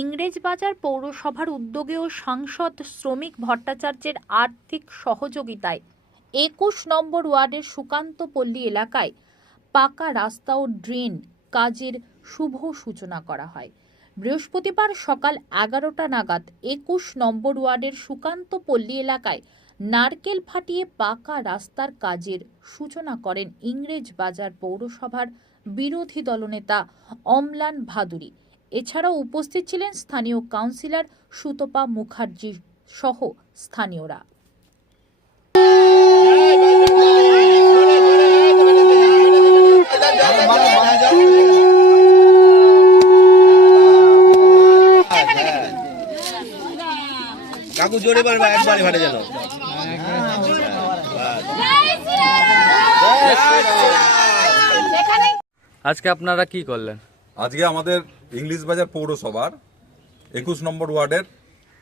ইংরেজবাজার পৌরসভার উদ্যোগে ও সাংসদ শ্রমিক ভট্টাচার্যের আর্থিক সহযোগিতায় ২১ নম্বর ওয়ার্ডের সুকান্তপল্লী এলাকায় পাকা রাস্তা ও ড্রেন কাজের শুভ সূচনা করা হয়। বৃহস্পতিবার সকাল ১১টা নাগাদ ২১ নম্বর ওয়ার্ডের সুকান্তপল্লী এলাকায় নারকেল ফাটিয়ে পাকা রাস্তার কাজের সূচনা করেন ইংরেজবাজার পৌরসভার বিরোধী দলনেতা অম্লান ভাদুরী। এছাড়াও উপস্থিত ছিলেন স্থানীয় কাউন্সিলর সুতপা মুখার্জি সহ স্থানীয়রা। কাকু জোরে বলবা, একবারে ফাটে গেল। আজকে আপনারা কি করলেন? আজকে আমাদের ইংলিশবাজার পৌরসভার ২১ নম্বর ওয়ার্ডের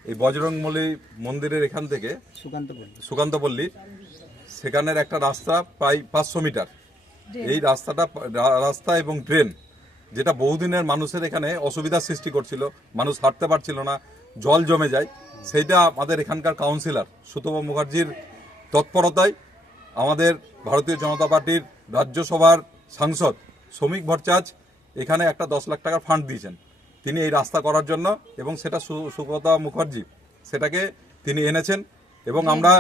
এই বজরংবলী মন্দিরের এখান থেকে সুকান্তপল্লী সেখানের একটা রাস্তা প্রায় ৫০০ মিটার, এই রাস্তা এবং ড্রেন যেটা বহুদিনের মানুষের এখানে অসুবিধার সৃষ্টি করছিল, মানুষ হাঁটতে পারছিল না, জল জমে যায়, সেইটা আমাদের এখানকার কাউন্সিলর সুতপা মুখার্জির তৎপরতায় আমাদের ভারতীয় জনতা পার্টির রাজ্যসভার সাংসদ শ্রমিক ভট্টাচার্য এখানে একটা ১০ লাখ টাকার ফান্ড দিয়েছেন তিনি এই রাস্তা করার জন্য, এবং সেটা সুতপা মুখার্জি সেটাকে তিনি এনেছেন। এবং আমরা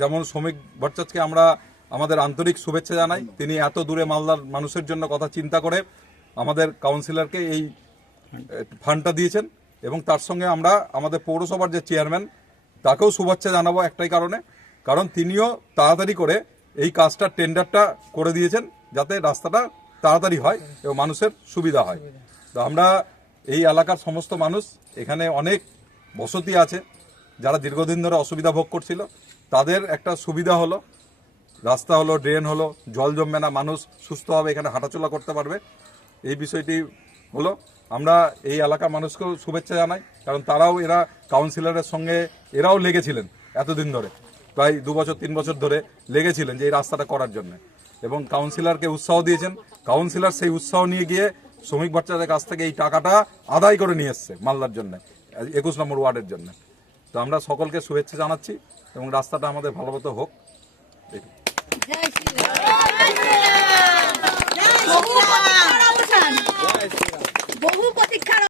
যেমন শ্রমিক ভট্টাচার্যকে আমরা আমাদের আন্তরিক শুভেচ্ছা জানাই, তিনি এত দূরে মালদার মানুষের জন্য কথা চিন্তা করে আমাদের কাউন্সিলরকে এই ফান্ডটা দিয়েছেন। এবং তার সঙ্গে আমরা আমাদের পৌরসভার যে চেয়ারম্যান তাকেও শুভেচ্ছা জানাবো একটাই কারণে, কারণ তিনিও তাড়াতাড়ি করে এই কাজটা টেন্ডারটা করে দিয়েছেন যাতে রাস্তাটা তাড়াতাড়ি হয় এবং মানুষের সুবিধা হয়। তো আমরা এই এলাকার সমস্ত মানুষ, এখানে অনেক বসতি আছে যারা দীর্ঘদিন ধরে অসুবিধা ভোগ করছিল, তাদের একটা সুবিধা হলো, রাস্তা হলো, ড্রেন হলো, জল জমবে না, মানুষ সুস্থভাবে এখানে হাঁটাচলা করতে পারবে, এই বিষয়টি হলো। আমরা এই এলাকার মানুষকেও শুভেচ্ছা জানাই, কারণ তারাও এরা কাউন্সিলরের সঙ্গে এরাও লেগেছিলেন এতদিন ধরে, প্রায় ২ বছর ৩ বছর ধরে লেগেছিলেন যে এই রাস্তাটা করার জন্য, এবং কাউন্সিলরকে উৎসাহ দিয়েছেন। কাউন্সিলর সেই উৎসাহ নিয়ে গিয়ে শ্রমিক ভট্টাচার্যের কাছ থেকে এই টাকাটা আদায় করে নিয়ে এসছে মালদার জন্য, ২১ নম্বর ওয়ার্ডের জন্য। তো আমরা সকলকে শুভেচ্ছা জানাচ্ছি এবং রাস্তাটা আমাদের ভালো মতো হোক। বহু প্রতীক্ষার